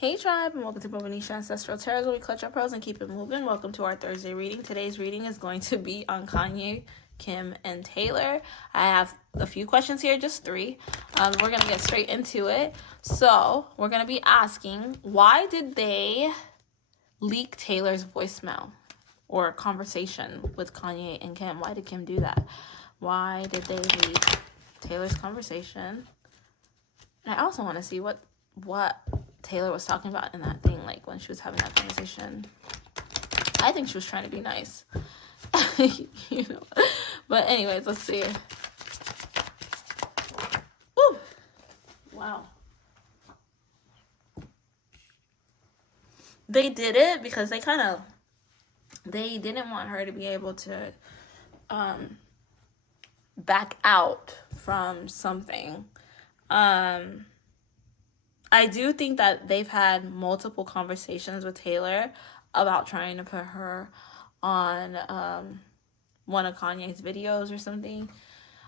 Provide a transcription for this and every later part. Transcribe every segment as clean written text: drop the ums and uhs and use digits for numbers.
Hey tribe, and welcome to Bobo-Nesha Ancestral Tarot, where we clutch our pearls and keep it moving. Welcome to our Thursday reading. Today's reading is going to be on Kanye, Kim, and Taylor. I have a few questions here, just 3. We're going to get straight into it. So, we're going to be asking, why did they leak Taylor's voicemail or conversation with Kanye and Kim? Why did Kim do that? Why did they leak Taylor's conversation? And I also want to see what Taylor was talking about in that thing, like when she was having that conversation. I think she was trying to be nice. you know. But anyways, let's see. Woo! Wow. They did it because they didn't want her to be able to back out from something. I do think that they've had multiple conversations with Taylor about trying to put her on one of Kanye's videos or something.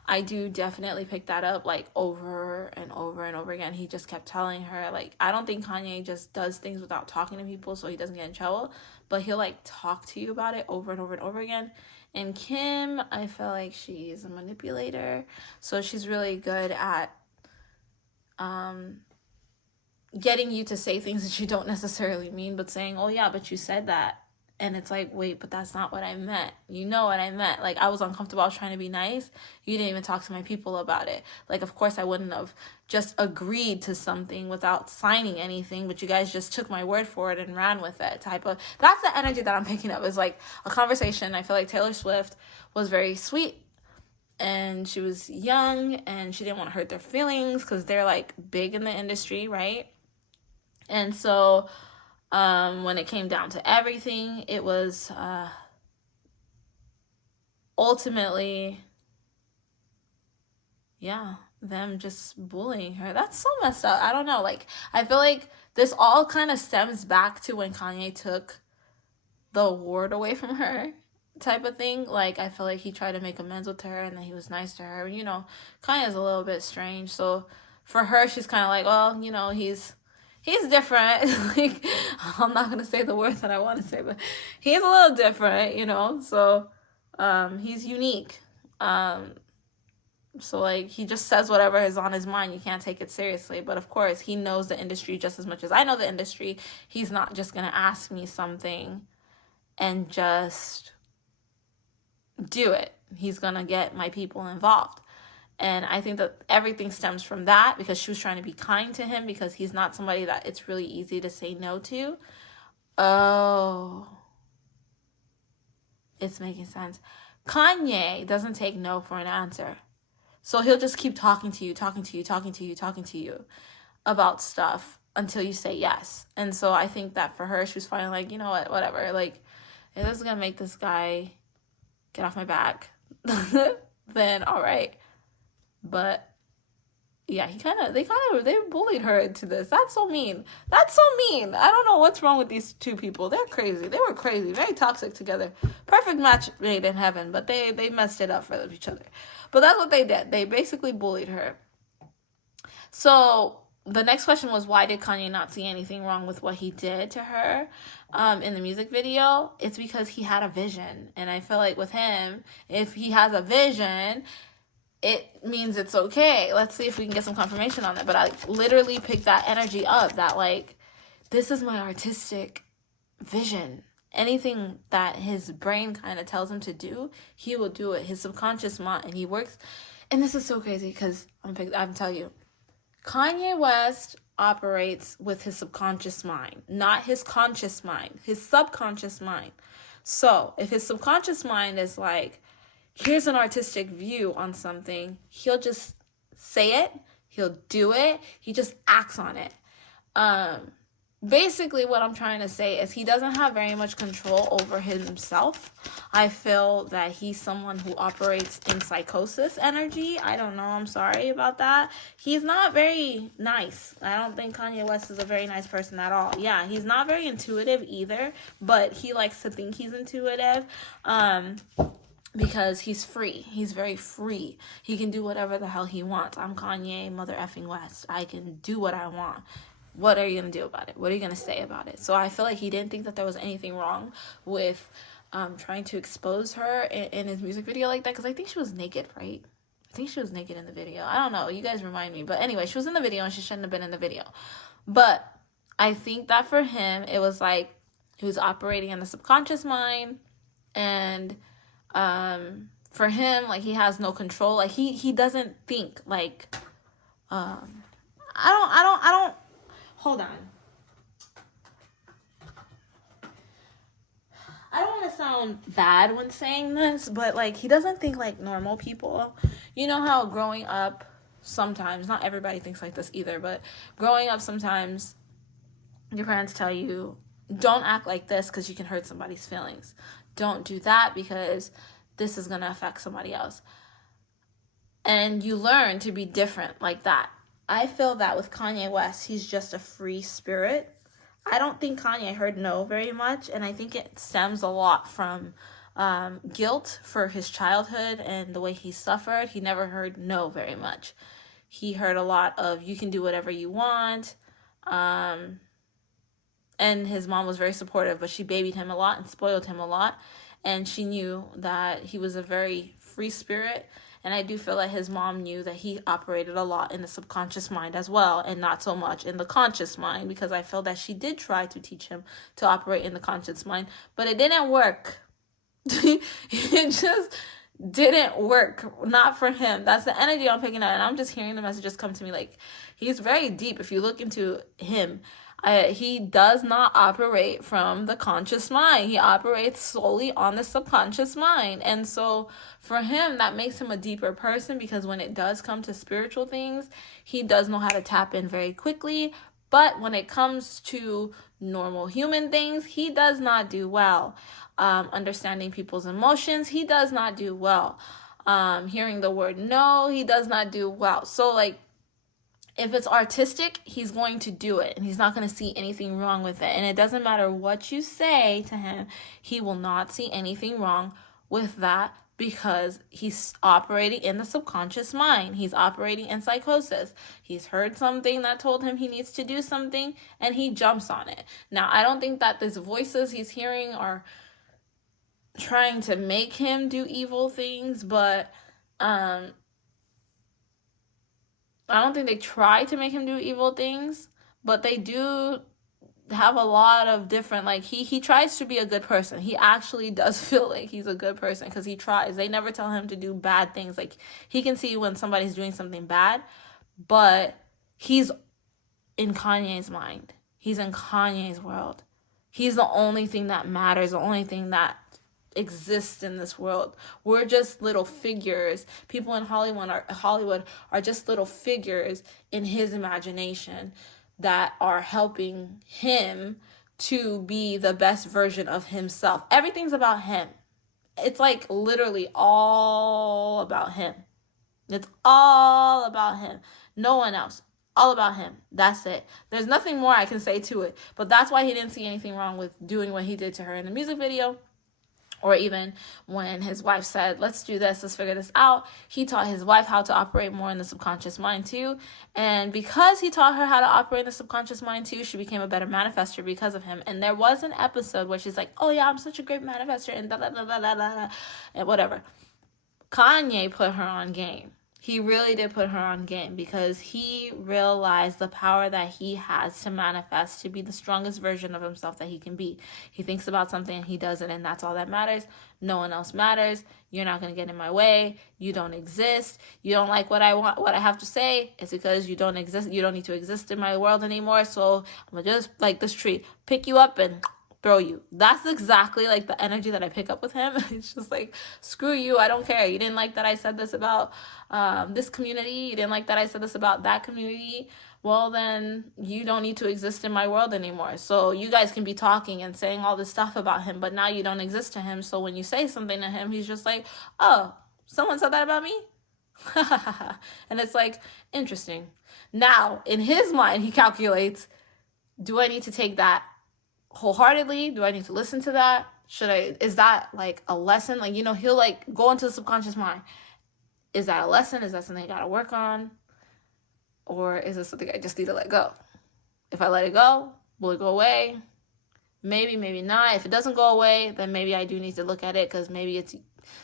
I do definitely pick that up, like, over and over and over again. He just kept telling her, like, I don't think Kanye just does things without talking to people so he doesn't get in trouble, but he'll, like, talk to you about it over and over and over again. And Kim, I feel like she's a manipulator, so she's really good at getting you to say things that you don't necessarily mean, but saying, oh yeah, but you said that. And it's like, wait, but that's not what I meant. You know what I meant. Like, I was uncomfortable. I was trying to be nice. You didn't even talk to my people about it. Like, of course, I wouldn't have just agreed to something without signing anything, but you guys just took my word for it and ran with it type of. That's the energy that I'm picking up, is like a conversation. I feel like Taylor Swift was very sweet, and she was young, and she didn't want to hurt their feelings because they're, like, big in the industry, right? And so when it came down to everything, it was ultimately, them just bullying her. That's so messed up. I don't know. Like, I feel like this all kind of stems back to when Kanye took the award away from her type of thing. Like, I feel like he tried to make amends with her, and then he was nice to her. You know, Kanye's a little bit strange. So for her, she's kind of like, well, you know, he's different. Like, I'm not gonna say the words that I want to say, but he's a little different, you know. So he's unique. So, like, he just says whatever is on his mind. You can't take it seriously. But of course, he knows the industry just as much as I know the industry. He's not just gonna ask me something and just do it. He's gonna get my people involved. And I think that everything stems from that, because she was trying to be kind to him, because he's not somebody that it's really easy to say no to. Oh, it's making sense. Kanye doesn't take no for an answer. So he'll just keep talking to you about stuff until you say yes. And so I think that for her, she was finally like, you know what, whatever. Like, if this is going to make this guy get off my back, then all right. But yeah, they bullied her into this. That's so mean. I don't know what's wrong with these two people. They're crazy. They were crazy, very toxic together. Perfect match made in heaven, but they messed it up for each other. But that's what they did. They basically bullied her. So the next question was, why did Kanye not see anything wrong with what he did to her in the music video? It's because he had a vision. And I feel like with him, if he has a vision, it means it's okay. Let's see if we can get some confirmation on that. But I literally picked that energy up, that, like, this is my artistic vision. Anything that his brain kind of tells him to do, he will do it. His subconscious mind, and he works. And this is so crazy because I'm telling you, Kanye West operates with his subconscious mind, not his conscious mind, his subconscious mind. So if his subconscious mind is like, here's an artistic view on something, he'll just say it, he'll do it, he just acts on it. Basically what I'm trying to say is he doesn't have very much control over himself. I feel that he's someone who operates in psychosis energy. I don't know, I'm sorry about that. He's not very nice. I don't think Kanye West is a very nice person at all. Yeah, he's not very intuitive either, but he likes to think he's intuitive. Because he's free. He's very free. He can do whatever the hell he wants. I'm Kanye mother effing West. I can do what I want. what are you going to do about it? What are you going to say about it? So I feel like he didn't think that there was anything wrong with trying to expose her in his music video like that, because I think she was naked, right? I think she was naked in the video. I don't know. You guys remind me. But anyway, she was in the video and she shouldn't have been in the video. But I think that for him, it was like he was operating in the subconscious mind. And for him, like, he has no control. Like, he doesn't think, like, I don't, hold on. I don't want to sound bad when saying this, but, like, he doesn't think like normal people. You know how growing up, sometimes, not everybody thinks like this either, but growing up sometimes, your parents tell you, don't act like this because you can hurt somebody's feelings. Don't do that because this is going to affect somebody else. And you learn to be different like that. I feel that with Kanye West, he's just a free spirit. I don't think Kanye heard no very much, and I think it stems a lot from guilt for his childhood and the way he suffered. He never heard no very much. He heard a lot of, you can do whatever you want, and his mom was very supportive, but she babied him a lot and spoiled him a lot, and she knew that he was a very free spirit. And I do feel like his mom knew that he operated a lot in the subconscious mind as well, and not so much in the conscious mind, because I feel that she did try to teach him to operate in the conscious mind, but it didn't work. It just didn't work. Not for him. That's the energy I'm picking up, and I'm just hearing the messages come to me. Like, he's very deep. If you look into him, he does not operate from the conscious mind. He operates solely on the subconscious mind. And so for him, that makes him a deeper person, because when it does come to spiritual things, he does know how to tap in very quickly. But when it comes to normal human things, he does not do well. Understanding people's emotions, he does not do well. Hearing the word no, he does not do well. So, like, if it's artistic, he's going to do it, and he's not going to see anything wrong with it. And it doesn't matter what you say to him, he will not see anything wrong with that, because he's operating in the subconscious mind. He's operating in psychosis. He's heard something that told him he needs to do something, and he jumps on it. Now, I don't think that these voices he's hearing are trying to make him do evil things, but I don't think they try to make him do evil things, but they do have a lot of different, like, he tries to be a good person. He actually does feel like he's a good person, because he tries. They never tell him to do bad things. Like, he can see when somebody's doing something bad, but he's in Kanye's mind. He's in Kanye's world. He's the only thing that matters, the only thing that exists in this world. We're just little figures. People in Hollywood are just little figures in his imagination that are helping him to be the best version of himself. Everything's about him. It's like literally all about him. It's all about him. No one else. All about him. That's it. There's nothing more I can say to it. But that's why he didn't see anything wrong with doing what he did to her in the music video. Or even when his wife said, let's do this, let's figure this out. He taught his wife how to operate more in the subconscious mind too. And because he taught her how to operate in the subconscious mind too, she became a better manifester because of him. And there was an episode where she's like, oh yeah, I'm such a great manifester and da da da da da da, and whatever. Kanye put her on game. He really did put her on game, because he realized the power that he has to manifest, to be the strongest version of himself that he can be. He thinks about something and he does it, and that's all that matters. No one else matters. You're not going to get in my way. You don't exist. You don't like what I want, what I have to say. It's because you don't exist. You don't need to exist in my world anymore. So I'm going to just, like this tree, pick you up and throw you. That's exactly like the energy that I pick up with him. It's just like, screw you, I don't care. You didn't like that I said this about this community. You didn't like that I said this about that community. Well, then you don't need to exist in my world anymore. So you guys can be talking and saying all this stuff about him, but now you don't exist to him. So when you say something to him, he's just like, oh, someone said that about me? And it's like, interesting. Now, in his mind, he calculates, do I need to take that wholeheartedly? Do I need to listen to that? Is that like a lesson? Like, you know, he'll like go into the subconscious mind. Is that a lesson? Is that something I gotta work on? Or is it something I just need to let go? If I let it go, will it go away? Maybe, maybe not. If it doesn't go away, then maybe I do need to look at it, because maybe it's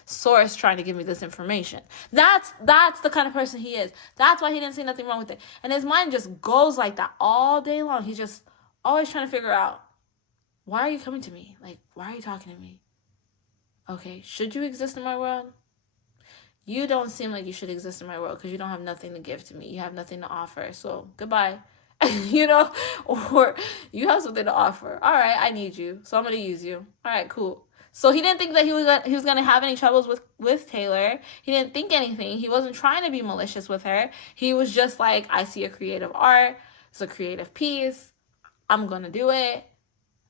source trying to give me this information. That's the kind of person he is. That's why he didn't see nothing wrong with it. And his mind just goes like that all day long. He's just always trying to figure out, why are you coming to me? Like, why are you talking to me? Okay, should you exist in my world? You don't seem like you should exist in my world, because you don't have nothing to give to me. You have nothing to offer. So goodbye. You know, or you have something to offer. All right, I need you, so I'm gonna use you. All right, cool. So he didn't think that he was gonna have any troubles with Taylor. He didn't think anything. He wasn't trying to be malicious with her. He was just like, I see a creative art. It's a creative piece. I'm gonna do it.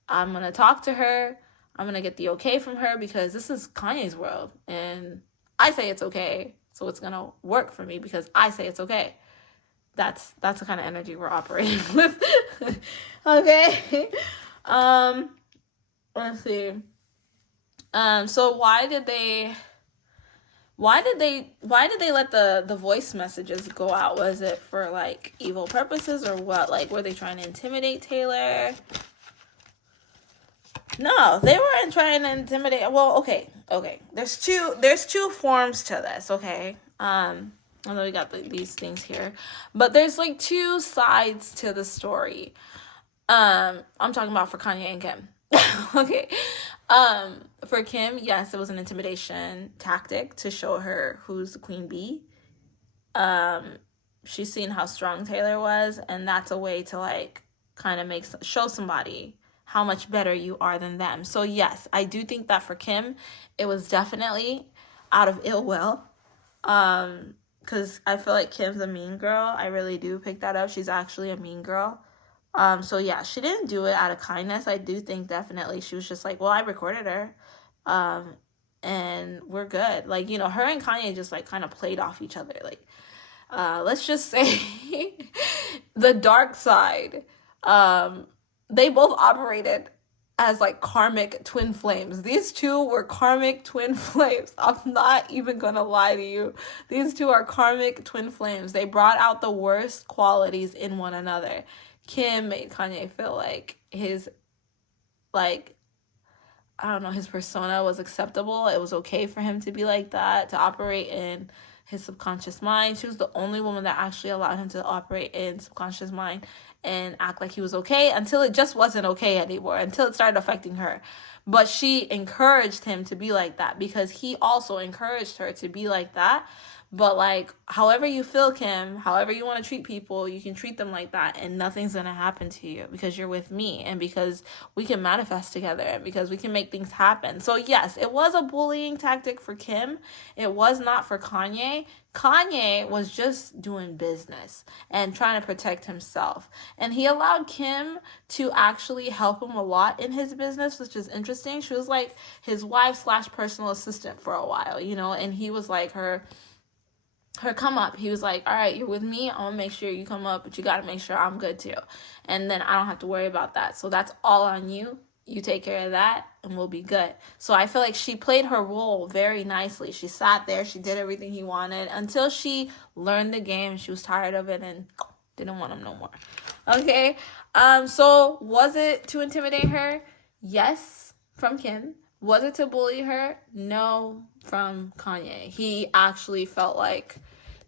I'm gonna talk to her. I'm gonna get the okay from her, because this is Kanye's world, and I say it's okay, so it's gonna work for me because I say it's okay. That's the kind of energy we're operating with. Okay. Let's see. So why did they let the voice messages go out? Was it for like evil purposes, or what? Like, were they trying to intimidate Taylor? No, they weren't trying to intimidate. Well, okay. There's two forms to this, okay? Although we got these things here, but there's like two sides to the story. I'm talking about for Kanye and Kim. Okay. For Kim, yes, it was an intimidation tactic to show her who's the queen bee. She's seen how strong Taylor was, and that's a way to like kind of show somebody how much better you are than them. So yes, I do think that for Kim, it was definitely out of ill will. Because I feel like Kim's a mean girl. I really do pick that up. She's actually a mean girl. So yeah, she didn't do it out of kindness. I do think definitely she was just like, well, I recorded her. And we're good. Like, you know, her and Kanye just like kind of played off each other. Like, let's just say the dark side. They both operated as like karmic twin flames. These two were karmic twin flames. I'm not even gonna lie to you. These two are karmic twin flames. They brought out the worst qualities in one another. Kim made Kanye feel like his, like, I don't know, his persona was acceptable. It was okay for him to be like that, to operate in his subconscious mind. She was the only woman that actually allowed him to operate in subconscious mind and act like he was okay, until it just wasn't okay anymore, until it started affecting her. But she encouraged him to be like that, because he also encouraged her to be like that. But like, however you feel, Kim, however you want to treat people, you can treat them like that, and nothing's gonna happen to you, because you're with me, and because we can manifest together, and because we can make things happen. So yes, it was a bullying tactic for Kim. It was not for Kanye. Kanye was just doing business and trying to protect himself. And he allowed Kim to actually help him a lot in his business, which is interesting. She was like his wife / personal assistant for a while, you know, and he was like her come up. He was like, all right, you're with me, I'm gonna make sure you come up, but you gotta make sure I'm good too, and then I don't have to worry about that. So that's all on you. You take care of that and we'll be good. So I feel like she played her role very nicely. She sat there, she did everything he wanted until she learned the game. She was tired of it and didn't want him no more. Okay. So was it to intimidate her? Yes, from Kim. Was it to bully her? No, from Kanye. He actually felt like,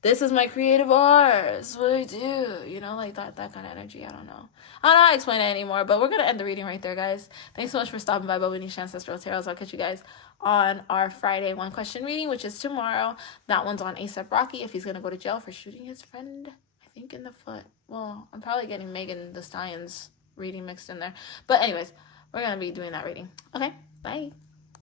this is my creative art. This is what I do. You know, like that kind of energy. I don't know how to explain it anymore, but we're going to end the reading right there, guys. Thanks so much for stopping by Bobo-Nesha Ancestral Tarots. I'll catch you guys on our Friday 1-question reading, which is tomorrow. That one's on A$AP Rocky, if he's going to go to jail for shooting his friend, I think, in the foot. Well, I'm probably getting Megan Thee Stallion's reading mixed in there. But anyways, we're going to be doing that reading. Okay, bye.